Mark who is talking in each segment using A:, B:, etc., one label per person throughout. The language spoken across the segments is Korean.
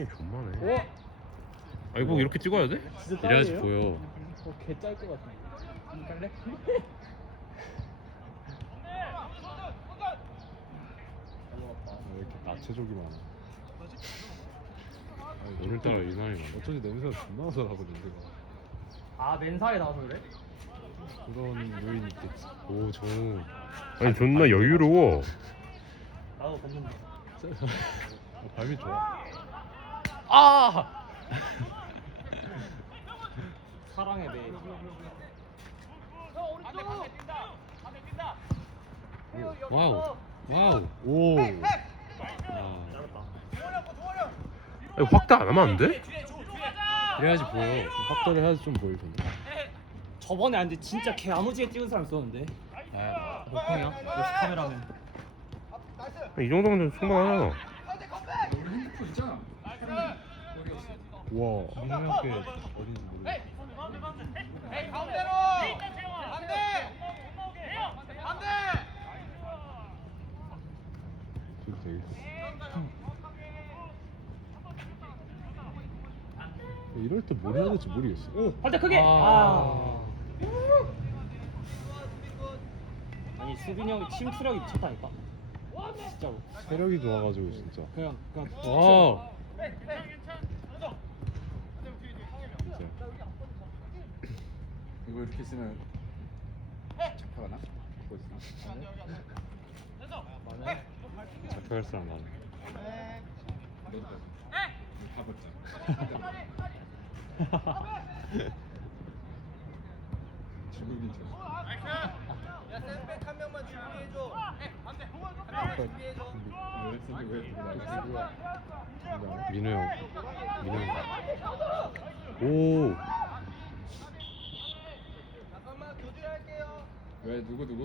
A: 존만해.
B: 아 이거 이렇게 찍어야 돼?
A: 이래야지 보여.
C: 개짤것 같아. 갈래?
D: 왜 이렇게 나체족이 많아.
B: 오늘따라 유난히 많아.
D: 어쩐지 냄새가 존나 나더라고 냄새가.
C: 아 맨살에 나와서 그래?
D: 그런 요인이 있겠지.
B: 오 정우. 아니 존나 여유로워.
C: 나도 걷는다.
D: 발밑 좋아.
C: 아! 사랑의 매.
B: 와우. 와우.
D: 오.
C: 잘했다.
B: 아니, 확대 안 하면 안 돼?
A: 이래야지 보여.
D: 확대를 해야지 좀 보일 텐데.
C: 저번에 근데 진짜 개 아무지게 찍은 사람 있었는데.
A: 아,
C: 몇 평이야? 역시 카메라맨.
B: 이 정도면 충분하잖아.
D: 와. 한명께 어딘지 모르겠어. 지금 되게 이럴 때 뭘 해야 될지 모르겠어.
C: 할때 크게.
A: 아.
C: 아니 수빈이 형이 침투력이 미쳤다니까. 진짜로.
D: 체력이 좋아가지고 진짜.
C: 그냥
A: 와.
D: 진짜.
E: 이거 이렇게 쓰면 잡혀가나? 보고 있으나?
A: 잡혀갈 사람 많아.
E: 중국인 줄.
B: 민우 형. 민우 형. 오.
E: 왜 누구?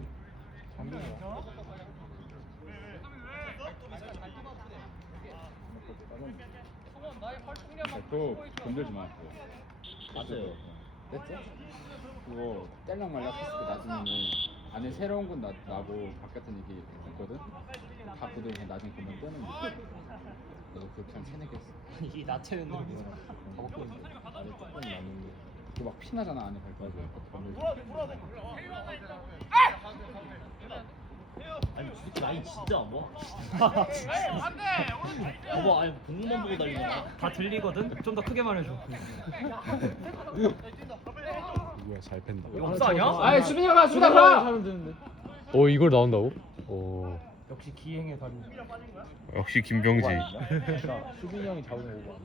E: 또 건들지 마.
C: 맞아요.
E: 됐죠? 그거 뗄랑 말랑 했을 때 나중에는 안에 새로운 건 나고 바깥은 이게 있거든? 다 굳으면 그냥 나중에 보면 뜨는 거야. 나도 그렇게 한 세네 개 했어.
C: 이 나체는 다 먹고 있는데.
E: 안에 조금 남은 그막 피나잖아 안에 발가락에.
F: 아니 솔직히 나이 진짜 안 봐. 봐봐, 아니 공만 보고 달리냐.
C: 다 들리거든? 좀 더 크게 말해줘.
D: 뭐야 잘 팬다.
C: 이거 없어 아니야?
E: 아이 수빈이가 가! 수빈아 가!
C: 사람 되는데.
B: 오 이걸 나온다고? 오.
C: 역시 기행의 달인.
B: 역시 김병지.
C: 수빈이 형이 잡으면 오버.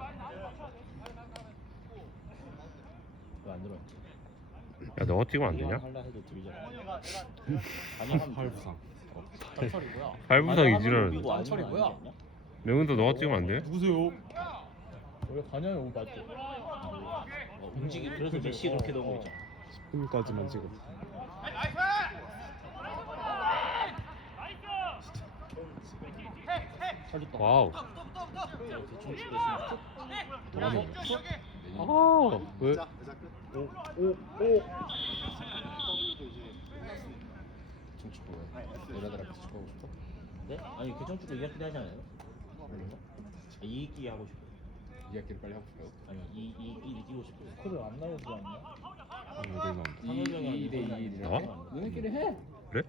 F: 왜안 들어?
B: 야 너가 찍으면 안 되냐?
F: 할라 해도 들리잖아.
D: 팔부상.
C: 짠철이 뭐야?
B: 발부상 이지라는.
F: 이거
C: 짠철이
F: 아니면
C: 뭐야?
F: 안 되냐?
B: 명은도 너가 찍으면 안 돼?
C: 누구세요? 원래 단양에 오고 맞죠?
F: 움직이 그래서 메시 그렇게 넣은 거 있잖아.
D: 10분까지만 찍어.
B: 와우.
F: 대충 치고 있으면
D: 너무.
B: 아 왜?
E: 정축구 여자들 앞에서 축구하고 싶어?
F: 네? 아니 개정축구 2학기 하잖아요. 이익기 하고 싶어.
E: 2학기를 빨리 하고 싶어요?
F: 아니 이익기 뛰고 싶어.
C: 그걸 안 나오지 않나?
D: 이걸 나온다.
E: 2대2
B: 나와?
E: 너네끼리 해!
B: 그래?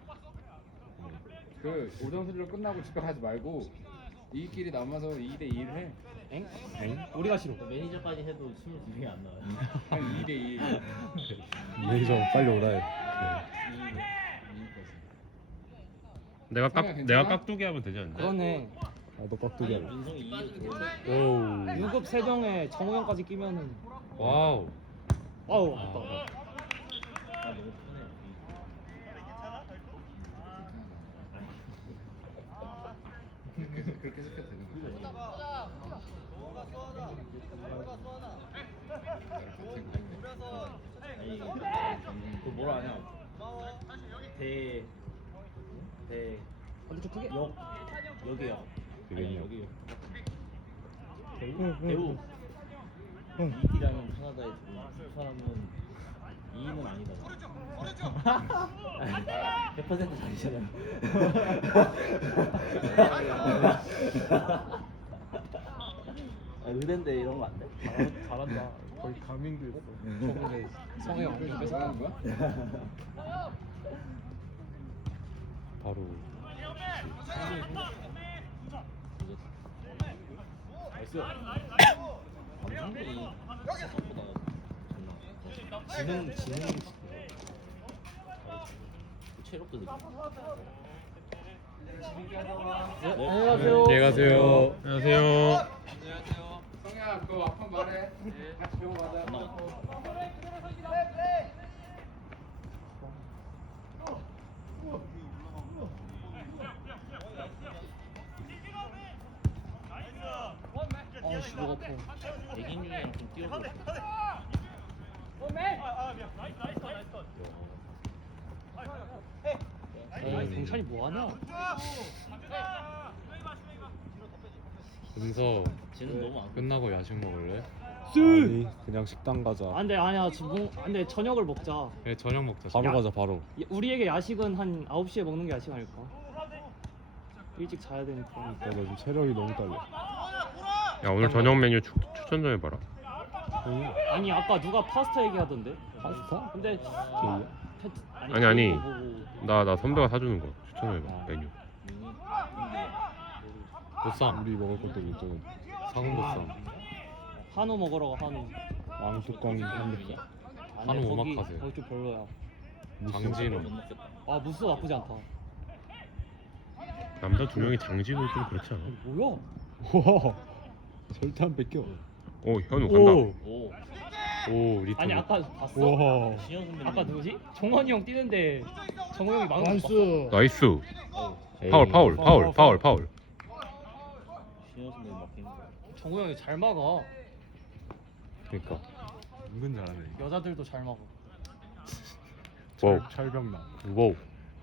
E: 그 오전술로 끝나고 집에 가지 말고 이끼리 남아서 2대2를 해.
C: 엥? 우리가 싫어.
F: 매니저까지 해도 22명이 안 나와요.
E: 한 2대2
D: 매니저 빨리 오라 해.
B: 내가
E: 괜찮아?
B: 내가 깍두기 하면 되지 않나?
C: 그러네.
D: 나도 깍두기 할래.
F: 민성이 2로 들어오네.
B: 오.
C: 6급 3명에 정우 형까지 끼면은
B: 와우.
C: 아우 아깝다.
F: 아 너무 편해.
E: 그렇게 해석해도 되는 거야.
F: 아니 그 뭐라 하냐? 대
C: 근데 좀 크게.
F: 여기요.
D: 되겠냐?
F: 아니 여기 배우 이기라는 카나다에 들어온 사람은 2인은 아니다. 100% 아니잖아요. 의대인데 이런 거 안 돼?
C: 잘한다.
D: 거의 가밍도 했어.
C: 저번에 성형
E: 그래서
C: 뺏어.
E: 뭐 하는 거야?
D: 바로
F: 감성들이 생각보다 지능 체력도 되게
C: 안녕하세요.
A: 안녕히 가세요.
B: 안녕하세요.
E: 성현아 그거 앞판 말해. 같이 병원 가자.
C: 아씨 목 아파.
F: 애기님이랑 좀 뛰어보고 싶어.
C: 에이 동찬이 뭐 하냐?
A: 은서
F: 쟤는 너무 안
A: 끝나고 야식 먹을래?
D: 아니 그냥 식당 가자.
C: 안돼 아니야 지금 안돼 저녁을 먹자.
A: 그래 저녁 먹자.
D: 바로
C: 야.
D: 가자 바로.
C: 우리에게 야식은 한 9시에 먹는 게 야식 아닐까? 일찍 자야 되니까.
D: 나 지금 체력이 너무 딸려.
B: 야 오늘 저녁 메뉴 추천 좀 해봐라.
C: 아니 아까 누가 파스타 얘기하던데?
D: 파스타?
C: 근데
D: 제이야?
B: 아니.
C: 그거 보고
B: 나 선배가 사주는 거 추천해봐 메뉴.
A: 보쌈.
D: 우리 먹을 것도 못 정해.
A: 상은 보쌈.
C: 한우 먹으러 가 한우.
D: 왕뚜껑 삼겹살.
A: 한우
C: 거기
A: 오마카세.
C: 거기 좀 별로야.
A: 장진우.
C: 아 무스 나쁘지 않다.
B: 남자 2명이 장지고 좀 그렇지 않아?
C: 뭐야?
D: 와 절대 안 뺏겨.
B: 오 현우 간다.
F: 오
A: 오 리트.
C: 아니 아까 봤어?
D: 와
F: 신현 선배님
C: 아까 누구지? 정원이 형 뛰는데 정원이 형이 막는 거 봤어?
B: 나이스.
A: 에이.
B: 파울.
F: 신현 선배님 막히는 거
C: 정우 형이 잘 막아.
A: 그러니까.
D: 은근 잘하네.
C: 여자들도 잘 막아.
B: 와우.
D: 철병나.
A: 와우.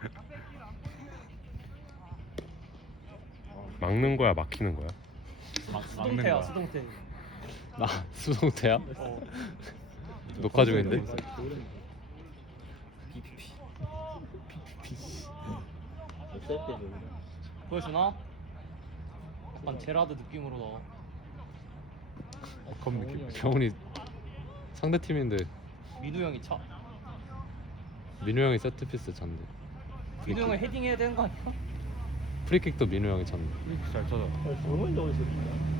B: 막는 거야 막히는 거야?
C: 수동태야
D: 거야.
C: 수동태.
A: 나 수동태야?
C: 어.
A: 녹화 중인데.
F: BPP 몇살 때 저기
C: 보여주나? 약간 제라드 느낌으로 나와.
D: 검 느낌.
A: 경훈이 상대 팀인데
C: 민우 형이 차.
A: 민우 형이 세트 피스 찬데.
C: 민우 형은 헤딩해야 되는 거 아니야?
A: 프리킥도 민우 형이 찬데.
D: 잘 찾아.
F: 정말 저기 새끼야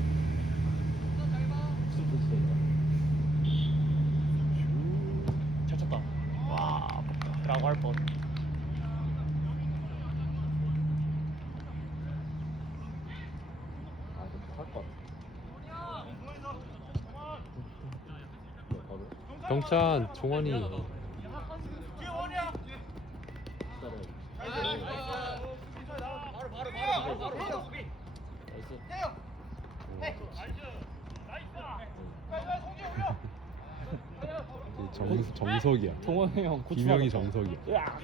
C: 잘 쳤다. 와, 라고 할 뻔.
A: 경찬, 종원이.
D: 정석이야.
C: 동원이 형 고추.
D: 비명이 정석이야.
C: 으악.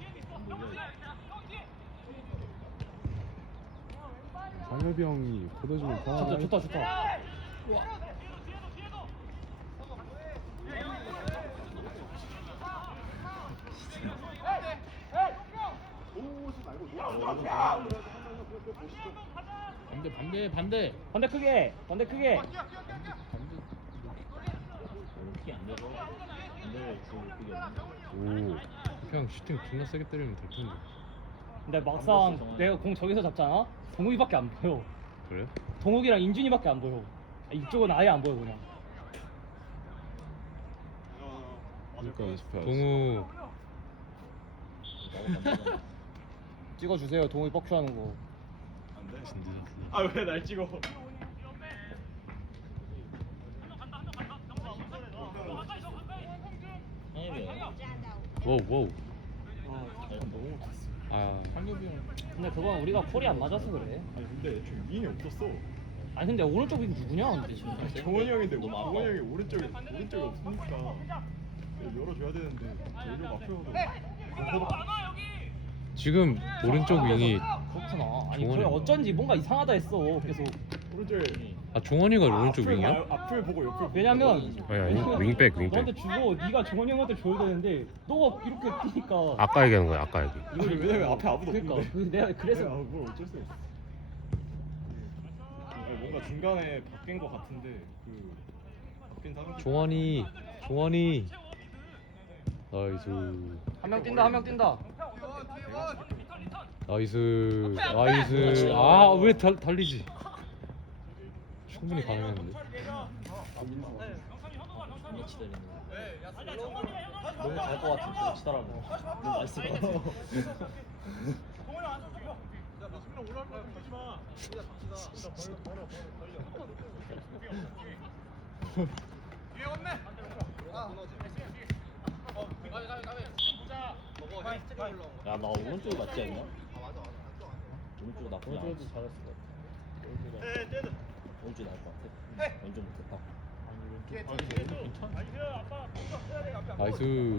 D: 상엽이 형이 포도주면 편하네.
C: 좋다.
F: 반대
C: 반대 크게.
F: 키안 돼서 반대를 그게
A: 오. 그냥 슈팅 존나 세게 때리면 될 텐데.
C: 근데 막상 내가 공 저기서 잡잖아. 동욱이밖에 안 보여.
A: 그래?
C: 동욱이랑 인준이밖에 안 보여. 이쪽은 아예 안 보여 그냥.
D: 그러니까 연습해야지.
A: 동우.
C: 찍어주세요. 동욱이 뻑큐하는 거. 아 왜 날 찍어?
F: 상엽이야
A: 와우.
F: 너무 못했어
A: 아.
C: 근데 그건 우리가 콜이 안 맞아서 그래.
G: 아니 근데 저 윙이 없었어.
C: 아니 근데 오른쪽 윙 누구냐 근데 지금.
G: 정원이 형인데
F: 너무 아파.
G: 정원이 형이 오른쪽에 없으니까 열어줘야 되는데 열려 앞에서도
A: 지금 오른쪽 윙이
C: 그렇구나. 아니
A: 종원이
C: 그래
A: 뭐.
C: 어쩐지 뭔가 이상하다 했어. 계속.
G: 오른쪽에
A: 아 종원이가 오른쪽
G: 앞을
A: 윙이야?
G: 앞을 보고 옆을 보고.
C: 왜냐면
B: 아니 윙백.
C: 너한테 주고 네가 종원이 형한테 줘야 되는데 너가 이렇게 뛰니까.
B: 아까 얘기하는 거야 아까 얘기.
G: 이거 왜냐면 앞에 아무도
C: 그러니까
G: 없는데.
C: 내가 그래서
G: 뭘 어쩔 수 없어. 뭔가 뭔가 중간에 바뀐 거 같은데 그 바뀐 사람
A: 종환이 나이스
C: 한 명 뛴다 한 명 뛴다.
A: 나이스 아 왜 달리지 충분히 가능했는데
F: 존나 치달리는 너무 잘 것 같은데 치달하면 너무 맛있을 것 같아. 야, 나 오른쪽이 맞지 않냐? 오른쪽 나쁘지 않아. 오른쪽도 잘했을 것 같아. 오른쪽이 나을 것 같아. 왼쪽 못했다.
A: 나이스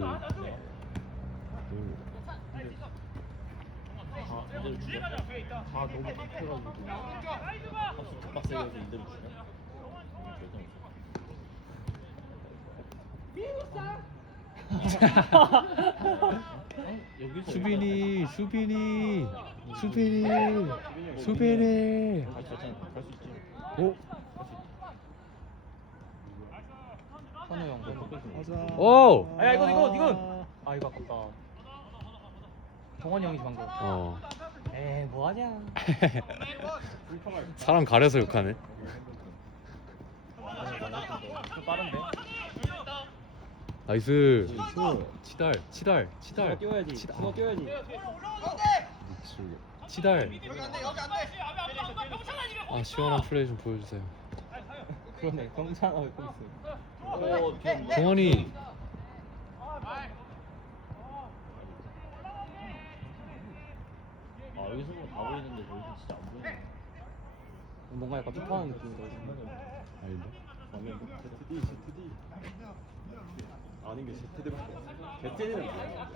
F: 이대로 주자. 다 너무 급해가지고 박수 빡세게 해서 이대로 주냐? 여기서
A: 수빈이
F: 갈수 있지.
A: 오?
C: 현우 형.
A: 오!
C: 아야 이거. 아 이거 아깝다. 정원이 형이지 방금. 에이 뭐하냐.
A: 사람 가려서 욕하네
C: 좀 빠른데.
A: 나이스 치달
C: 누가 뛰어야지. 누가 뛰어야지.
A: 치달 아 시원한 플레이 좀 보여주세요
C: 그러네. 경찬 거기 있어.
A: 정원이
F: 아 여기서 다 보이는데 저기서 진짜 안 보이네.
C: 뭔가 약간 피파하는 느낌이다.
A: 아닌데?
D: ZD 아닌 게 ZD밖에 없어. ZD는 뭐야?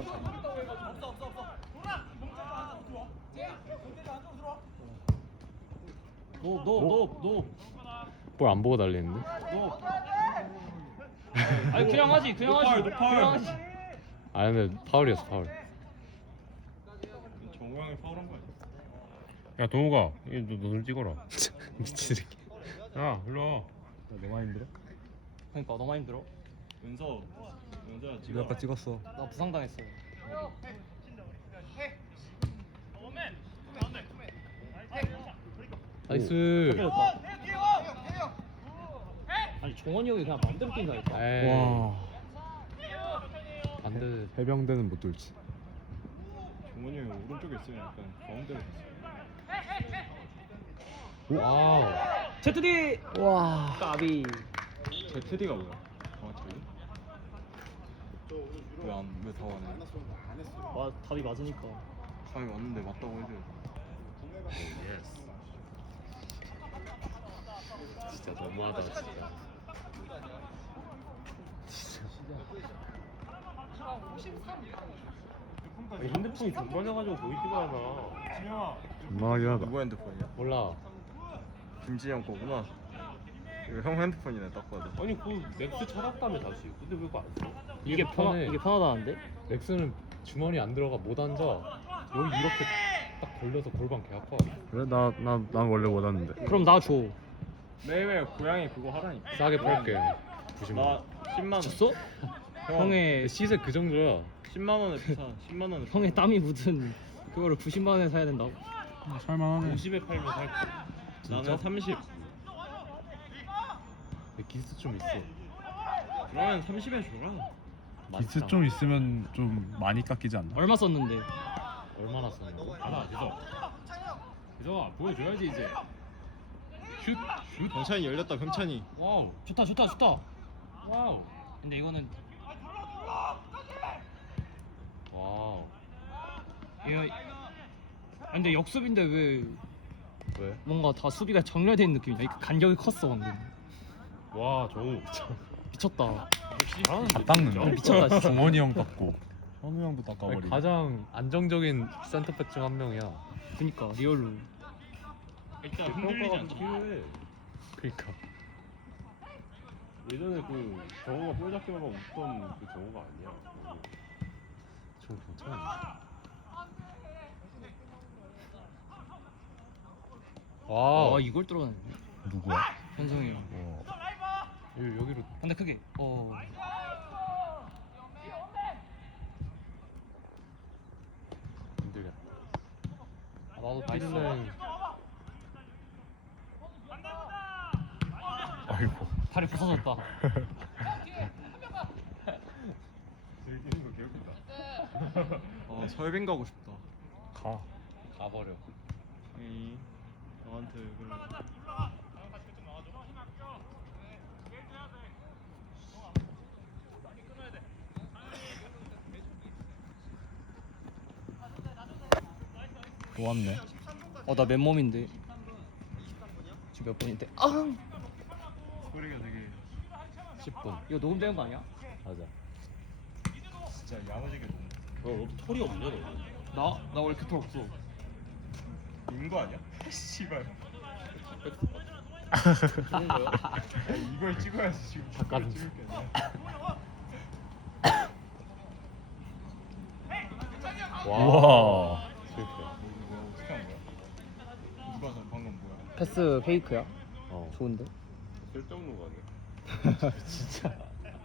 C: 너.
A: 볼 안 보고 달리는데?
C: 아니 그냥 하지. 그냥 하지.
A: 아 근데 파울이었어 파울
G: 정우 형이 파울한 거 아니야?
B: 야 동우가 이거 너좀 찍어라.
A: 미친 새끼
B: 야 일로 와.
D: 너무 힘들어?
C: 그러니까 너무 힘들어.
G: 은서야 지금
D: 네가 아까 찍었어.
C: 나 부상당했어.
A: 나이스
C: 아니 정원이 형이 그냥 마음대로 뛴다니까.
A: 에이
D: 와.
A: 안돼
D: 해병대는 못 돌지.
G: 종원이 형이 오른쪽에 있으면 약간 가운데로
A: 와우
C: ZD. 와. 까비.
G: ZD가 뭐야? 정확하게? 왜다 와네?
C: 와 답이 맞으니까.
G: 답이 맞는데 맞다고 해줘야지.
A: 진짜 너무하다 진짜
B: 아니, 핸드폰이 존버져가지고 보이지가 않아.
D: 존나하긴 하다.
G: 누구 핸드폰이야?
A: 몰라
G: 김진영 거구나. 이거 형 핸드폰이네 딱 봐도.
B: 아니 그 넥스 찾았다며 다시. 근데 왜 그거 안 써?
C: 이게
A: 편해.
C: 이게 편하다는데?
A: 렉스는 주머니 안 들어가 못 앉아 여기 이렇게 딱 걸려서 골반 개 아파
D: 그래 난 원래 못 왔는데.
C: 그럼 나 줘.
G: 매일 고양이 그거 하라니까.
A: 싸게 팔게 90만
G: 나 10만 원.
C: 줬어? 형의
A: 시세 그 정도야
G: 10만 원에 사. 10만 원에.
C: 형의 땀이 묻은 그거를 90만 원에 사야 된다고?
D: 살만하네.
B: 50에 팔면 살게.
G: 나는 30.
A: 기스 좀 있어
G: 그러면 30에 줘라.
D: 기스 좀 있으면 좀 많이 깎이지 않나?
C: 얼마 썼는데?
A: 얼마나 썼는데?
B: 하나 기성아 보여줘야지 이제. 슛.
G: 병찬이 열렸다. 병찬이.
B: 와우.
C: 좋다.
B: 와우.
C: 근데 이거는
A: 와우
C: 이거 근데 역습인데 왜
A: 왜?
C: 뭔가 다 수비가 정렬된 느낌이야. 이거 간격이 컸어 방금.
B: 와 정우.
C: 미쳤다.
D: 다 닦는데.
C: 미쳤다, 진짜.
D: 정원이 형 닦고 현우 형도
A: 아니,
D: 닦아버리고.
A: 가장 안정적인 센터백 중 한 명이야
C: 그니까 리얼로.
B: 일단 흔들리지 않게 필요해.
A: 그니까
B: 예전에 그 정우가 볼 잡기만 하면 웃던 그 정우가 아니야.
A: 좀 괜찮아 와우
C: 와 이걸 뚫어내.
D: 누구야?
C: 현성이 형.
A: 여기로
C: 근데 크게.
A: 힘들게.
C: 나도
A: 필라인
D: 아이고.
C: 다리 부서졌다.
G: 즐기는 거 기억난다.
H: 설빙 가고 싶다.
D: 가.
A: 가버려.
H: 에이, 너한테 왜 그래?
D: 또 왔네.
C: 나 맨몸인데. 지금 몇 분인데? 아!
H: 소리가 되게
A: 10분.
C: 이거 녹음되는 거 아니야?
A: 맞아.
G: 진짜 야무지게 좀.
F: 너 털이 없네 너.
C: 나 원래 그털 없어.
G: 인거 아니야? 씨발.
F: 좋은 거야?
G: 야, 이걸 찍어야지 지금.
A: 닭가슴살.
G: 찍을 게 아니야.
D: 우와.
A: 실패.
G: 뭐야 어떻게 한 거야? 누가 저 방금 뭐야?
C: 패스 페이크야?
A: 어.
C: 좋은데?
B: 쓸데없는 거 아니야?
A: 진짜.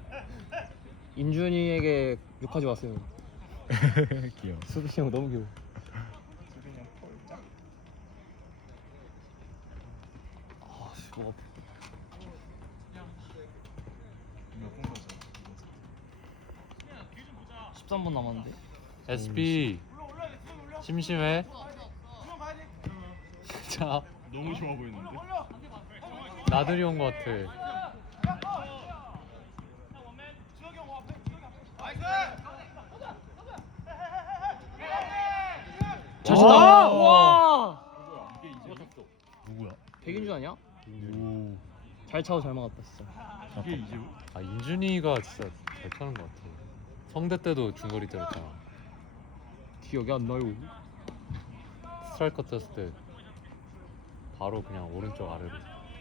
C: 인준이에게 욕하지 마세요.
D: 귀여워.
C: 수빈이 형 너무 귀여워.
G: 수빈이 형 털짝.
C: 뭐
G: 몇분 거죠?
C: 13분 남았는데?
A: SB 심심해? 자
G: 너무 좋아 보이는데?
A: 나들이 온 것 같아.
C: 잘 쳤다. 와!
G: 이게 이제
D: 누구야?
C: 백인준 아니야?
D: 오.
C: 잘 차고 잘 막았다 진짜.
G: 이게 이제
A: 아 인준이가 진짜 잘 차는 것 같아. 성대 때도 중거리 때렸잖아.
C: 기억이 안 나요.
A: 스트라이커 쳤을 때 바로 그냥 오른쪽 아래로.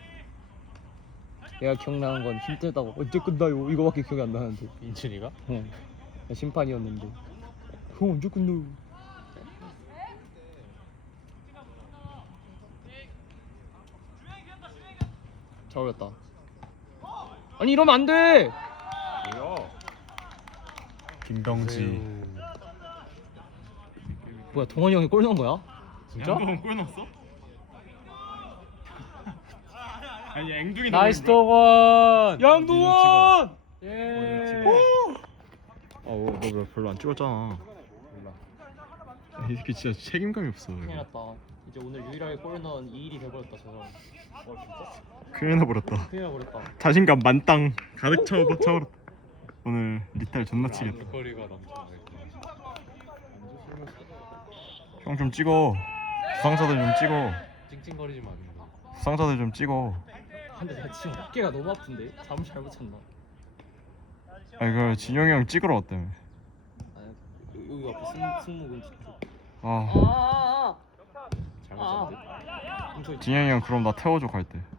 C: 내가 기억나는 건 힘들다고 언제 끝나요? 이거밖에 기억이 안 나는데.
A: 인준이가?
C: 심판이었는데. 형 언제 끝나요? 잘 어렸다. 아니 이러면 안 돼.
B: 뭐야?
D: 김병지.
C: 뭐야 동원이 형이 골 넣은 거야?
A: 진짜?
G: 양동원 골 넣었어? 아니 앵둥이
A: 나이스
G: 넣은 거야?
A: 동원.
C: 양동원!
A: 예.
H: 너 별로 안 찍었잖아. 이 새끼 진짜 책임감이 없어.
C: 큰일 났다. 이제 오늘 유일하게 골 넣은 2일이 돼버렸다 저 사람.
H: 큰일 나버렸다.
C: 큰일 나버렸다.
H: 자신감 만땅 가득 차버렸다. 오늘 리탈 존나 치겠다.
A: 안주거리가 넘쳐.
H: 형 좀 찍어. 부상자들 좀 찍어.
A: 찡찡거리지 마. 근데.
H: 부상자들 좀 찍어.
C: 근데 나 지금 어깨가 너무 아픈데? 잠을 잘못 잤나?
H: 아 이거 진영이 형 찍으러 왔다며.
C: 여기 앞에 승모근 쪽.
H: 아
A: 잘못 잤는데.
H: 진영이 형 그럼 나 태워줘 갈 때.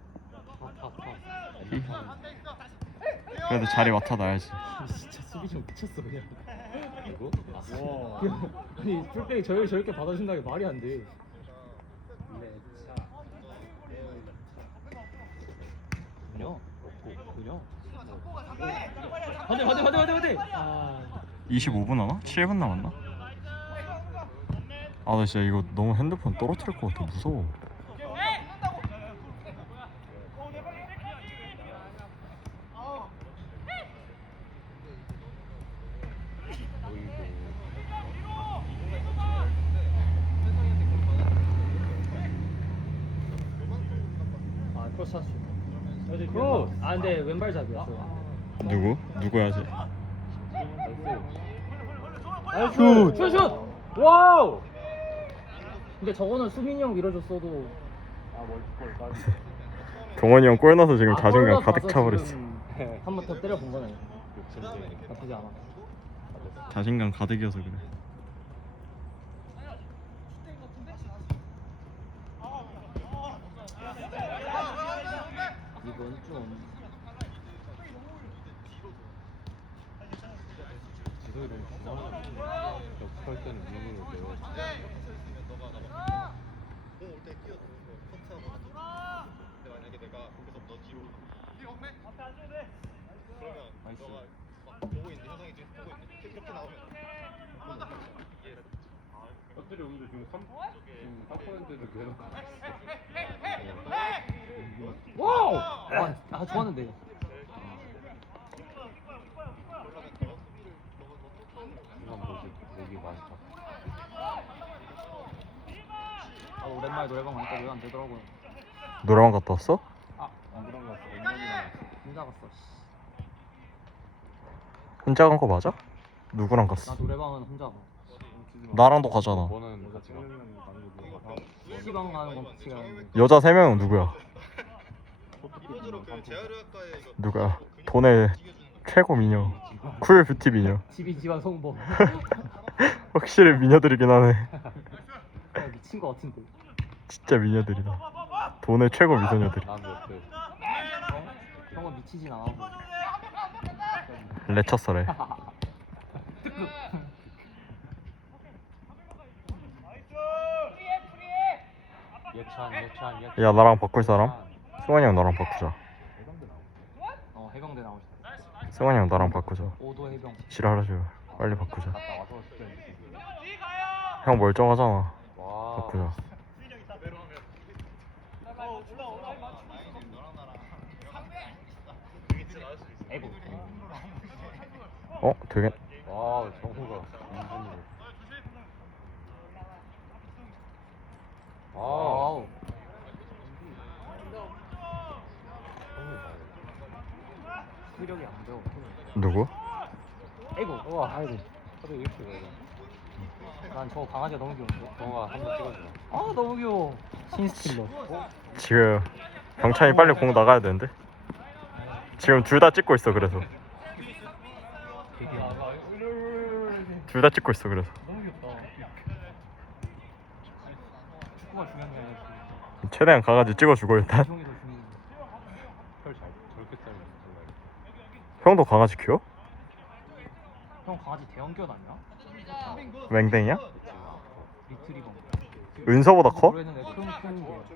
H: 그래도 자리 맡아놔야지.
C: 진짜 수빈이 형 미쳤어 그냥.
A: 이거?
G: 와.
C: 아니 풀백이 저렇게 받아준다는 게 말이 안 돼. 그냥 반대. 아
H: 25분 하나? 7분 남았나? 아 나 진짜 이거 너무 핸드폰 떨어뜨릴 것 같아. 무서워.
C: 크로스 찬스. 크로스. 아 근데 왼발잡이야.
H: 누구야 쟤?
C: 슛! 와우! 근데 저거는 수민이 형 밀어줬어도.
H: 동원이 형 골 넣어서 지금
C: 아,
H: 자신감
C: 골
H: 가득
C: 넣어서
H: 차버렸어.
C: 지금 한번 더 때려본 거네. 나쁘지 않아.
H: 자신감 가득이어서 그래.
C: 이건 좀.
A: 지도를 역할 때는 눈으로 배워.
B: 것들이 없는데 지금 3%도 계속
C: 와우! 좋았는데.
A: 순간 목이 많이 타.
C: 오랜만에 노래방 가니까 노래 안 되더라고요.
H: 노래방 갔다 왔어?
A: 안 그런 거 같아. 엉덩이랑
C: 혼자 갔어.
H: 혼자 간 거 맞아? 누구랑
C: 나
H: 갔어?
C: 노래방은 혼자 가.
H: 나랑도 가잖아.
A: 너는 같이 가.
C: PC방 가는 건 같이 가는데.
H: 여자 3명은 누구야? 누가 돈의 최고 미녀 쿨 뷰티 미녀.
C: 집안 송보.
H: 확실히 미녀들이긴 하네.
C: 야, 미친 거 같은데.
H: 진짜 미녀들이다. 돈의 최고 미소녀들이.
A: 난몇 대?
C: 형은 미치진 않아서.
H: 레쳤어래.
A: 예찬.
H: 야 나랑 바꿀 사람? 승환이 형 나랑 바꾸자.
C: 해병대 나오고 싶다.
H: 승환이 형 나랑 바꾸자.
C: 5도 해병.
H: 지랄하지 마. 빨리 바꾸자.
A: 갔다 와서 스프레이.
H: 형 멀쩡하잖아.
A: 와.
H: 바꾸자.
C: 에고.
H: 어? 되게
A: 와 정우가 인준이로.
C: 와우. 수력이 안 돼요.
H: 누구?
C: 에고.
A: 우와 아이고. 하루 이렇게 먹어.
C: 난 저 강아지가 너무 귀여운데.
A: 정우가 한번 찍어줘.
C: 아 너무 귀여워. 신스틸러.
H: 지금 병찬이 빨리 공 나가야 되는데. 지금 둘 다 찍고 있어 그래서. 둘 다 찍고 있어 그래서.
C: 너무 귀엽다. 축구가 중요한 게 아니라
H: 최대한 강아지 찍어주고 일단.
C: 형이 더 중요해.
A: 털잘 저렇게 짧은
H: 형도 강아지 키워?
C: 형 강아지 대형 기어 다녀?
H: 맹댕이야?
C: 리트리버.
H: 은서보다 커?
C: 올해는 큰 게.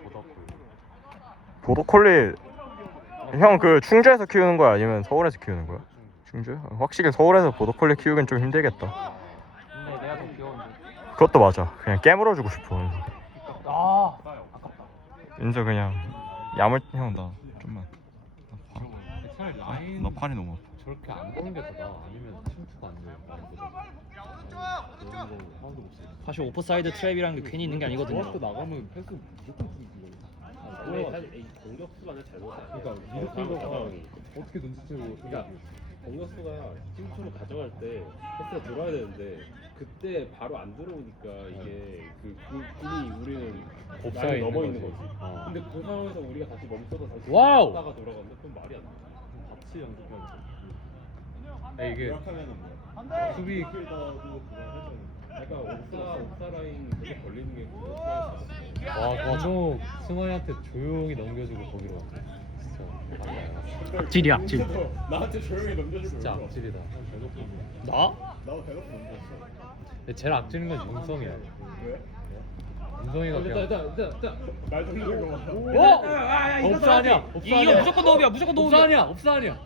H: 보더콜리 형 그 충주에서 키우는 거야 아니면 서울에서 키우는 거야? 충주? 확실히 서울에서 보더콜리 키우긴 좀 힘들겠다.
C: 근데 내가 더 귀여운데.
H: 그것도 맞아. 그냥 깨물어주고 싶어.
C: 아 아깝다.
H: 은서 그냥 야물 형 나 좀만.
A: 차라리 라인
H: 나 팔이 너무 아파.
A: 저렇게 안 보는 게 더 나아. 아니면 침투가 안 돼. 라인보다. 그런 거 하나도 못 써.
C: 사실 오프사이드 트랩이라는 게 괜히 있는 게 아니거든요.
A: 좋았을 때 나가면 패스 무조건 끊기거든.
F: 원래 사실 이 공격수만을 잘못해.
A: 그러니까 미드필더가
F: 상황이.
A: 어떻게 눈치채고
F: 그러니까 공격수가 팀투로 가져갈 때 패스가 들어와야 되는데 그때 바로 안 들어오니까 이게 이미 우리는
A: 옵사이드
F: 라인 넘어
A: 있는
F: 있는
A: 거지.
F: 거지.
A: 어.
F: 근데 그 상황에서 우리가 다시 멈춰서 다시
A: 와우!
F: 다가 돌아간다. 그럼 말이 안 돼.
A: 같이 연습해야 돼. 이게
G: 노력하면은 뭐
A: 수비
G: 필더도 그거 해줘야
F: 그러니까 옥사 라인 계속 걸리는 게 공격수가
A: 와 정우 승환이한테 조용히 넘겨주고 거기로 갔네. 진짜 맞아요.
C: 질이야 질.
G: 나한테 조용히 넘겨주고
A: 진짜
G: 있어.
A: 악질이다.
C: 나?
G: 나도 대놓고 넘겼어.
A: 근데 제일 악질인 건 윤성이야.
G: 왜?
A: 윤성이가 그냥
F: 일단
G: 말 돌리는 거 봐.
A: 어? 업사 아니야. 업사
C: 이거
A: 아니야.
C: 무조건 도움이야. 무조건
A: 업사
C: 도움이야.
A: 아니야. 업사 아니야.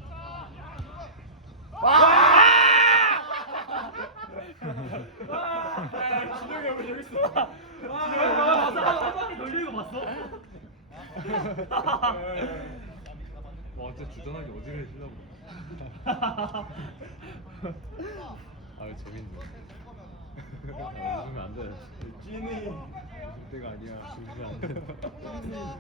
G: 진영이 형 여기 있어.
A: 와 진짜 주전하기 어지러워지려고. 아유 재밌네. 웃으면 안 돼.
G: 찐이
A: 웃을 때가 아니야. 웃으면 안 돼.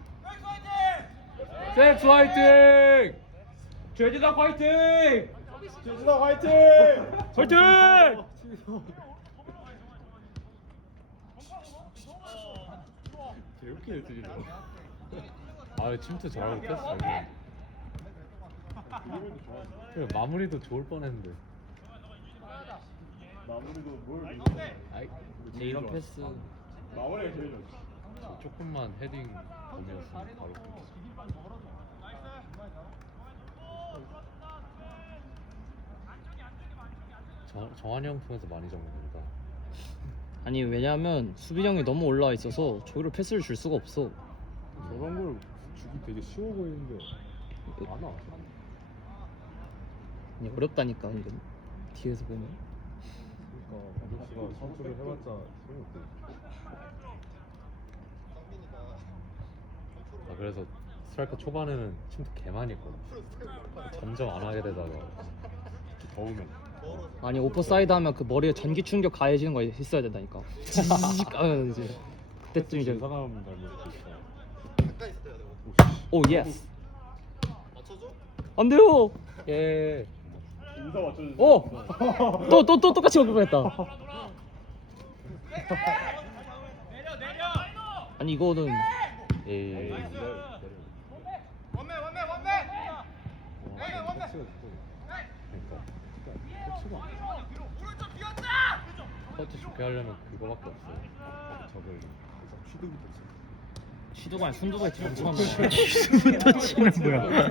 A: 섹스 화이팅!
C: 죄지다 파이팅!
G: 재진아 화이팅!
C: 파이팅!
A: 개웃기네 들리네. 아 침투 잘하고 뺐어. 그래 마무리도 좋을 뻔했는데.
G: 마무리도 뭘
A: 아이
C: 제 이런 패스.
G: 마무리가 제일 좋지.
A: 조금만 헤딩 범이었으면 바로 끊기지. 정한이 형 통해서 많이 적는 겁니다.
C: 아니 왜냐면 수비력이 너무 올라와 있어서 저기로 패스를 줄 수가 없어.
A: 저런 걸 주기 되게 쉬워 보이는데 안 와.
C: 그냥 어렵다니까 은근 뒤에서 보면.
A: 그러니까 아저씨가 선수를 해봤자 소용없대. 아 그래서 스트라이커 초반에는 침투 개 많이 했거든. 점점 안 하게 되다가 특히 더우면
C: 아니 오퍼사이드 하면 그 머리에 전기 충격 가해지는 거 있어야 된다니까. 지직 하면 이제 그때쯤 이제
A: 사람 닮을 수 있어.
C: 오 예스. 안 돼요.
A: 예.
G: 인사 맞춰주세요.
C: 오. 또 똑같이 먹을 뻔했다. 아니 이거는
A: 예. 커트 좋게 하려면 그거밖에 없어요. 저걸 취두부터 치.
C: 시도가 아니 순두부에 들어가면
H: 부터 치는 뭐야?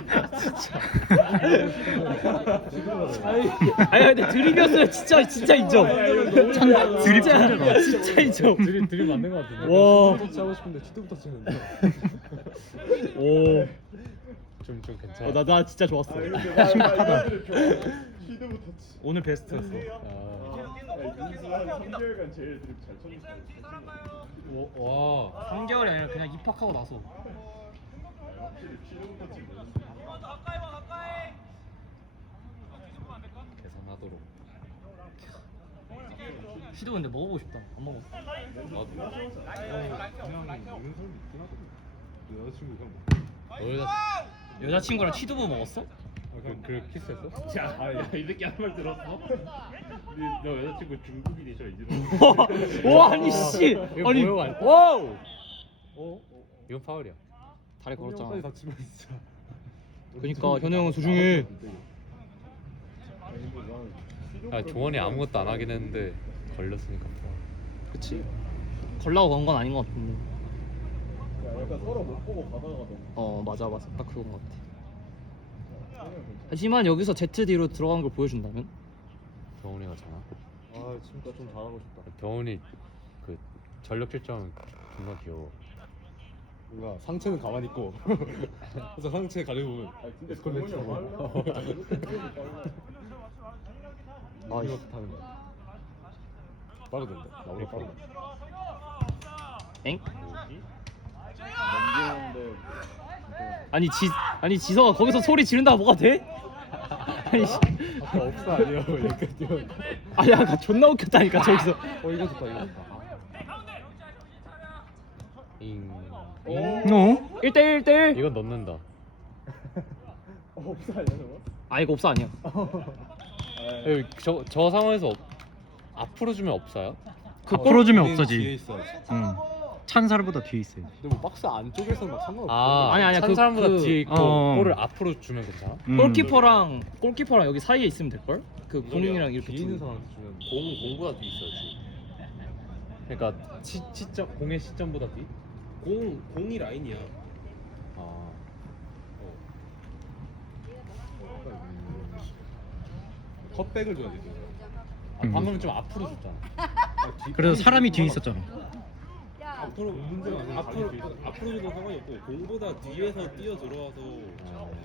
C: 아니 근데 드립이었어요. 진짜 인정.
H: 드립
C: 진짜 인정.
A: 드립 맞는 거 같은데.
C: 와.
A: 터치 하고 싶은데 취두부터 치는데.
C: 오.
A: 좀 괜찮아.
C: 나 진짜 좋았어.
G: 심각하다. 시드부터 치.
C: 오늘 베스트였어.
G: 민수 한 3개월간 제일 드립 잘 쳤는데.
A: 와.
C: 3개월이 아니라 그냥 입학하고 나서.
G: 확실히 시드부터 치고.
A: 계산하도록.
C: 시도 근데 먹어보고 싶다. 안 먹어.
A: 나도. 그냥 먹는 사람이 있긴 하거든. 그 여자친구 그냥 먹.
C: 여자친구랑 치두부 먹었어?
A: 그 키스했어?
F: 이 새끼 한 말 들었어? 너 여자친구 중국인이 저 이제
C: 와 아니 씨.
A: 이거
C: 아니
A: 뭐야, 완전?
C: 와우.
A: 이건 파울이야.
C: 다리 걸었잖아.
A: 까지 다치면 진짜.
C: 그니까 현우 형은 소중해.
A: 아 종원이 아무것도 안 하긴 했는데 걸렸으니까.
C: 그치. 걸라고 간 건 아닌 것 같은데.
G: 약간 서로 못 보고 가다가 너무.
C: 맞아 딱 그건 것 같아. 하지만 여기서 ZD로 들어간 걸 보여준다면?
A: 경훈이가 잘하.
G: 아 진짜 좀 잘하고 싶다.
A: 경훈이 그 전력 실점 존나 귀여워.
G: 뭔가 상체는 가만히 있고 그래서 상체 가리고 보면 근데
A: 에스컬레이터
C: 아,
A: 이거 타는 거야. 빠르던데. 나보다 빠르다.
C: 엥?
G: 넘기는데
C: 아니 지서가 거기서 소리 지른다고 뭐가 돼? 아니 씨.
A: 아까 없어 아니에요. 여기까지 뛰어.
C: 아니 아까 존나 웃겼다니까 저기서.
A: 이거 좋다 이거 좋다. 잉.
C: 어? 1대1
A: 이건 넣는다.
G: 없어 아니야 저거?
C: 아 이거 없어 아니야.
A: 저 상황에서 앞으로 주면 없어요?
H: 앞으로 주면
G: 뒤에
H: 없어지.
G: 있어야지.
H: 응. 찬 사람보다 뒤에 있어요.
G: 근데 뭐 박스 안쪽에서는 막 상관없어.
C: 아니야,
A: 찬 사람보다 뒤에 있고
H: 어.
A: 볼을 앞으로 주면 괜찮아?
C: 골키퍼랑 여기 사이에 있으면 될 걸? 그 공이랑 이렇게
A: 뒤에 있는
C: 두는.
A: 사람한테 주면
F: 공보다 뒤에 있어야지.
A: 그러니까 시점 공의 시점보다 뒤?
F: 공이 라인이야.
A: 아.
G: 컷백을 줘야 돼.
A: 방금 좀 앞으로 줬잖아.
H: 그래서 사람이 뒤에 있었잖아.
F: 앞으로 주는 상관이 없고 공보다 뒤에서 뛰어 들어와서